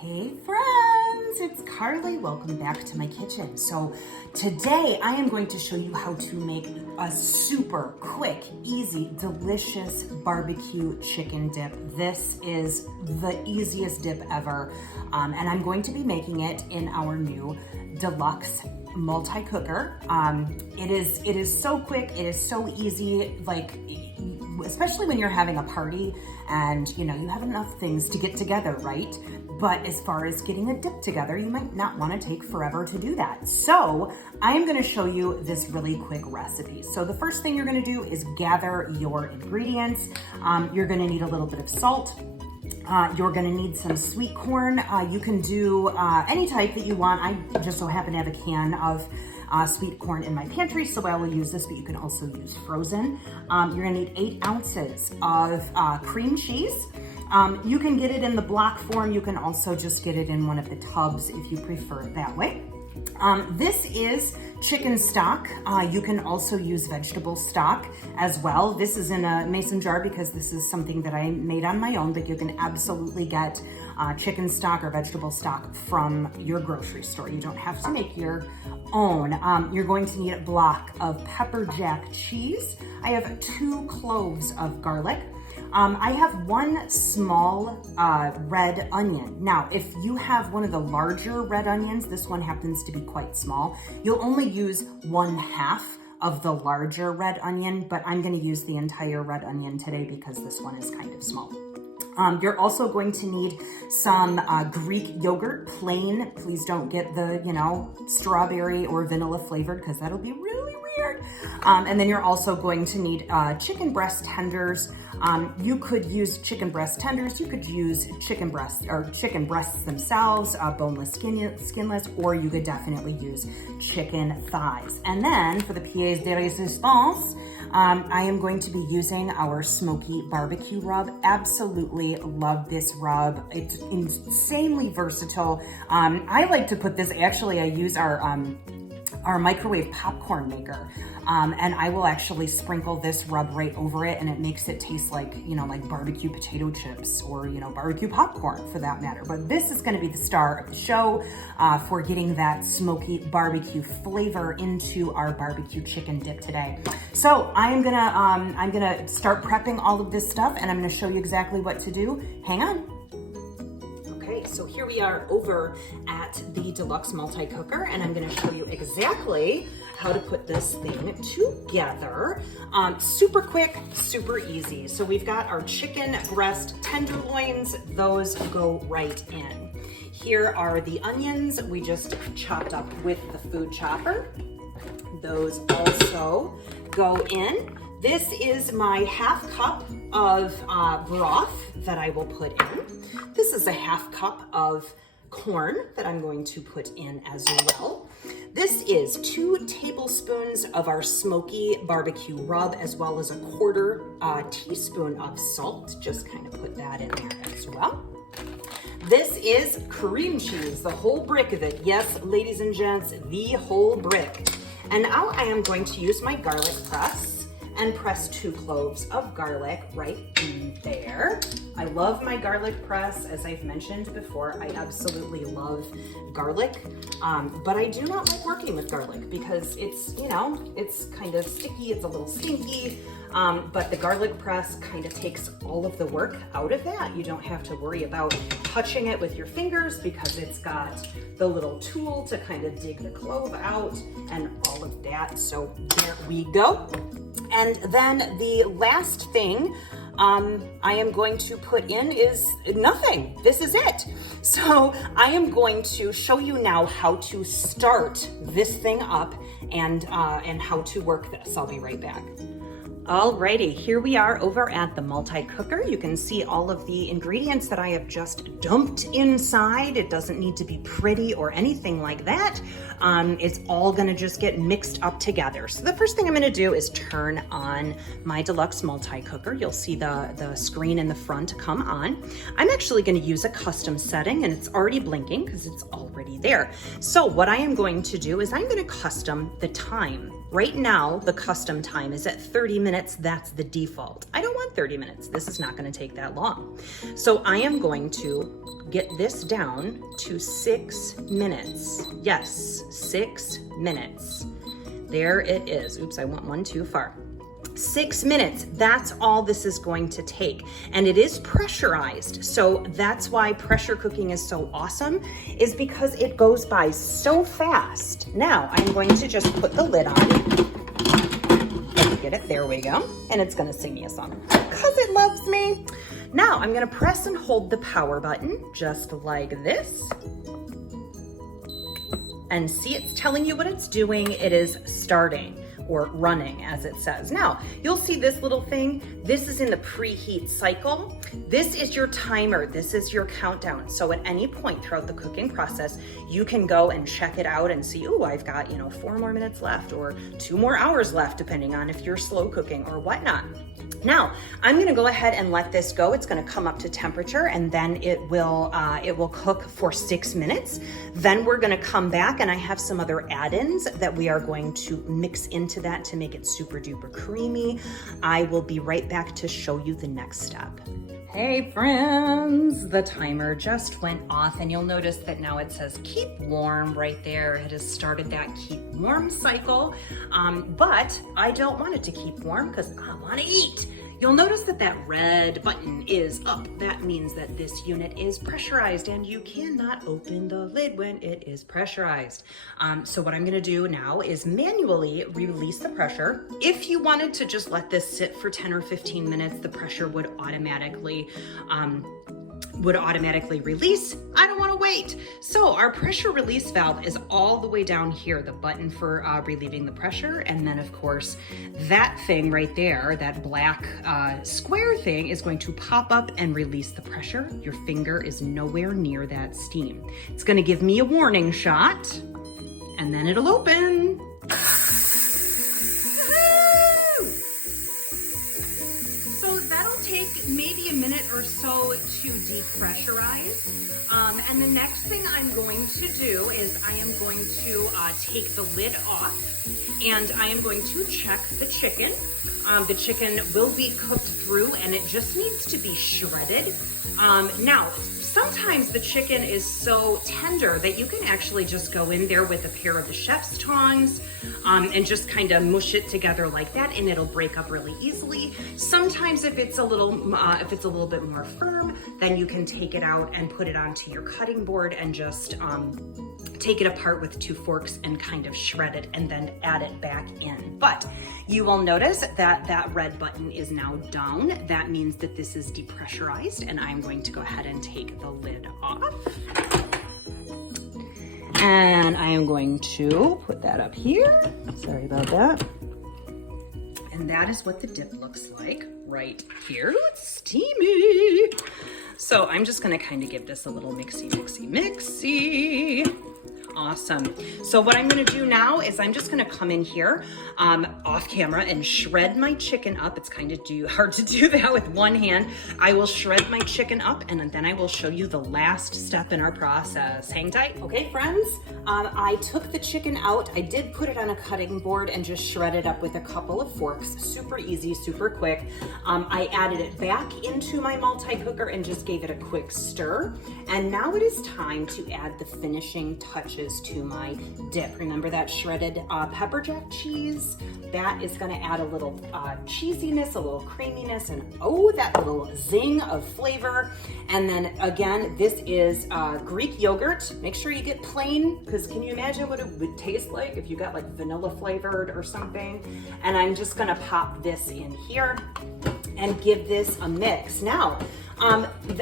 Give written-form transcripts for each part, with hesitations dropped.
Hey friends, it's Carly. Welcome back to my kitchen. So today I am going to show you how to make a super quick, easy, delicious barbecue chicken dip. This is the easiest dip ever. And I'm going to be making it in our new deluxe multi-cooker. It is so quick, it is so easy, especially when you're having a party and you have enough things to get together, right? But as far as getting a dip together, you might not want to take forever to do that. So I am going to show you this really quick recipe. So the first thing you're going to do is gather your ingredients. You're going to need a little bit of salt. You're going to need some sweet corn. You can do any type that you want. I just so happen to have a can of sweet corn in my pantry, so I will use this, but you can also use frozen. You're going to need 8 ounces of cream cheese. You can get it in the block form. You can also just get it in one of the tubs if you prefer it that way. This is chicken stock. You can also use vegetable stock as well. This is in a mason jar because this is something that I made on my own, but you can absolutely get chicken stock or vegetable stock from your grocery store. You don't have to make your own. You're going to need a block of pepper jack cheese. I have 2 cloves of garlic. I have 1 small red onion. Now, if you have one of the larger red onions, this one happens to be quite small, you'll only use 1/2 of the larger red onion, but I'm going to use the entire red onion today because this one is kind of small. You're also going to need some Greek yogurt, plain. Please don't get the, strawberry or vanilla flavored because that'll be really weird. And then you're also going to need chicken breast tenders. You could use chicken breast tenders. You could use chicken breasts themselves, boneless, skinless, or you could definitely use chicken thighs. And then for the pièce de résistance, I am going to be using our Smoky BBQ rub. Absolutely love this rub. It's insanely versatile. I like to put this, actually I use our microwave popcorn maker. And I will actually sprinkle this rub right over it, and it makes it taste like, like barbecue potato chips or, barbecue popcorn for that matter. But this is gonna be the star of the show for getting that smoky barbecue flavor into our barbecue chicken dip today. So I'm gonna start prepping all of this stuff, and I'm gonna show you exactly what to do. Hang on. Okay, so here we are over at the deluxe multi-cooker, and I'm gonna show you exactly how to put this thing together. Super quick, super easy. So we've got our chicken breast tenderloins. Those go right in. Here are the onions we just chopped up with the food chopper. Those also go in. This is my 1/2 cup of broth that I will put in. This is a 1/2 cup of corn that I'm going to put in as well. This is 2 tablespoons of our smoky barbecue rub, as well as a 1/4 teaspoon of salt. Just kind of put that in there as well. This is cream cheese, the whole brick of it. Yes, ladies and gents, the whole brick. And now I am going to use my garlic press and press 2 cloves of garlic right in there. I love my garlic press. As I've mentioned before, I absolutely love garlic, but I do not like working with garlic because it's kind of sticky, it's a little stinky, but the garlic press kind of takes all of the work out of that. You don't have to worry about touching it with your fingers because it's got the little tool to kind of dig the clove out and all of that. So there we go. And then the last thing I am going to put in is nothing. This is it. So I am going to show you now how to start this thing up and how to work this. I'll be right back. Alrighty, here we are over at the multi-cooker. You can see all of the ingredients that I have just dumped inside. It doesn't need to be pretty or anything like that. It's all gonna just get mixed up together. So the first thing I'm gonna do is turn on my deluxe multi-cooker. You'll see the screen in the front come on. I'm actually gonna use a custom setting, and it's already blinking because it's already there. So what I am going to do is I'm gonna custom the time Right now, the custom time is at 30 minutes. That's the default. I don't want 30 minutes. This is not going to take that long. So I am going to get this down to 6 minutes. Yes, 6 minutes. There it is. Oops, I went one too far. 6 minutes, that's all this is going to take. And it is pressurized. So that's why pressure cooking is so awesome, is because it goes by so fast. Now I'm going to just put the lid on. Let me get it, there we go. And it's gonna sing me a song, because it loves me. Now I'm gonna press and hold the power button, just like this. And see, it's telling you what it's doing. It is starting, or running, as it says. Now, you'll see this little thing. This is in the preheat cycle. This is your timer. This is your countdown. So at any point throughout the cooking process, you can go and check it out and see, oh, I've got, 4 more minutes left, or 2 more hours left, depending on if you're slow cooking or whatnot. Now, I'm gonna go ahead and let this go. It's gonna come up to temperature, and then it will cook for 6 minutes. Then we're gonna come back, and I have some other add-ins that we are going to mix into that to make it super duper creamy. I will be right back to show you the next step. Hey friends, the timer just went off, and you'll notice that now it says keep warm right there. It has started that keep warm cycle, but I don't want it to keep warm because I want to eat. You'll notice that that red button is up. That means that this unit is pressurized, and you cannot open the lid when it is pressurized. So what I'm gonna do now is manually release the pressure. If you wanted to just let this sit for 10 or 15 minutes, the pressure would automatically release. I don't want to wait. So our pressure release valve is all the way down here, the button for relieving the pressure. And then of course, that thing right there, that black square thing, is going to pop up and release the pressure. Your finger is nowhere near that steam. It's going to give me a warning shot, and then it'll open. Maybe a minute or so to depressurize. And the next thing I'm going to do is I am going to take the lid off, and I am going to check the chicken. The chicken will be cooked through, and it just needs to be shredded. Now, sometimes the chicken is so tender that you can actually just go in there with a pair of the chef's tongs and just kind of mush it together like that, and it'll break up really easily. Sometimes if it's a little bit more firm, then you can take it out and put it onto your cutting board and just take it apart with 2 forks and kind of shred it, and then add it back in. But you will notice that that red button is now down. That means that this is depressurized, and I'm going to go ahead and take the lid off. And I am going to put that up here. Sorry about that. And that is what the dip looks like right here. It's steamy. So I'm just gonna kind of give this a little mixy. Awesome. So what I'm gonna do now is I'm just gonna come in here off camera and shred my chicken up. It's kind of hard to do that with one hand. I will shred my chicken up, and then I will show you the last step in our process. Hang tight. Okay, friends, I took the chicken out. I did put it on a cutting board and just shred it up with a couple of forks. Super easy, super quick. I added it back into my multi-cooker and just gave it a quick stir. And now it is time to add the finishing touches to my dip. Remember that shredded pepper jack cheese? That is gonna add a little cheesiness, a little creaminess, and oh, that little zing of flavor. And then again, this is Greek yogurt. Make sure you get plain, because can you imagine what it would taste like if you got like vanilla flavored or something? And I'm just gonna pop this in here and give this a mix. Now,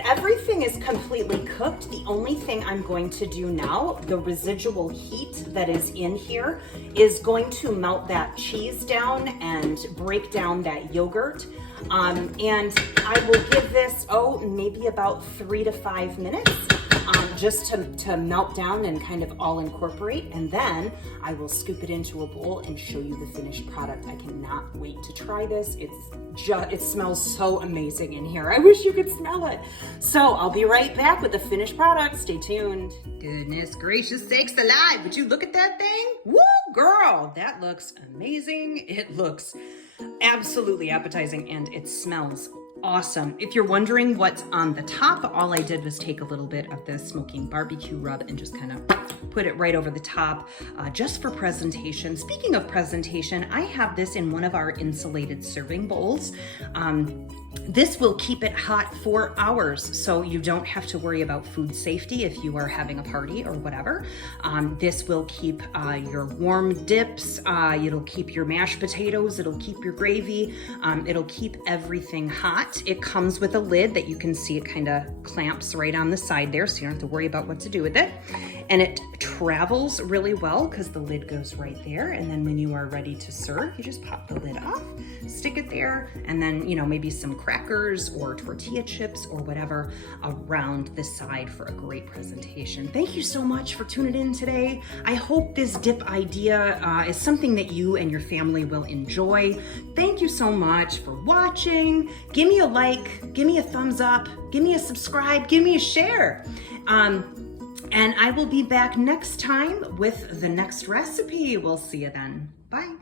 everything is completely cooked. The only thing I'm going to do now, the residual heat that is in here, is going to melt that cheese down and break down that yogurt. And I will give this, maybe about 3 to 5 minutes. just to melt down and kind of all incorporate. And then I will scoop it into a bowl and show you the finished product. I cannot wait to try this. It smells so amazing in here. I wish you could smell it. So I'll be right back with the finished product. Stay tuned. Goodness gracious sakes alive, would you look at that thing? Woo, girl, that looks amazing. It looks absolutely appetizing and it smells awesome. If you're wondering what's on the top, all I did was take a little bit of this smoking barbecue rub and just kind of put it right over the top, just for presentation. Speaking of presentation, I have this in one of our insulated serving bowls. This will keep it hot for hours, so you don't have to worry about food safety if you are having a party or whatever. This will keep your warm dips, it'll keep your mashed potatoes, it'll keep your gravy, it'll keep everything hot. It comes with a lid that you can see it kind of clamps right on the side there, so you don't have to worry about what to do with it. And it travels really well because the lid goes right there. And then when you are ready to serve, you just pop the lid off, stick it there, and then, you know, maybe some crackers or tortilla chips or whatever around the side for a great presentation. Thank you so much for tuning in today. I hope this dip idea is something that you and your family will enjoy. Thank you so much for watching. Give me a like, give me a thumbs up, give me a subscribe, give me a share. And I will be back next time with the next recipe. We'll see you then. Bye.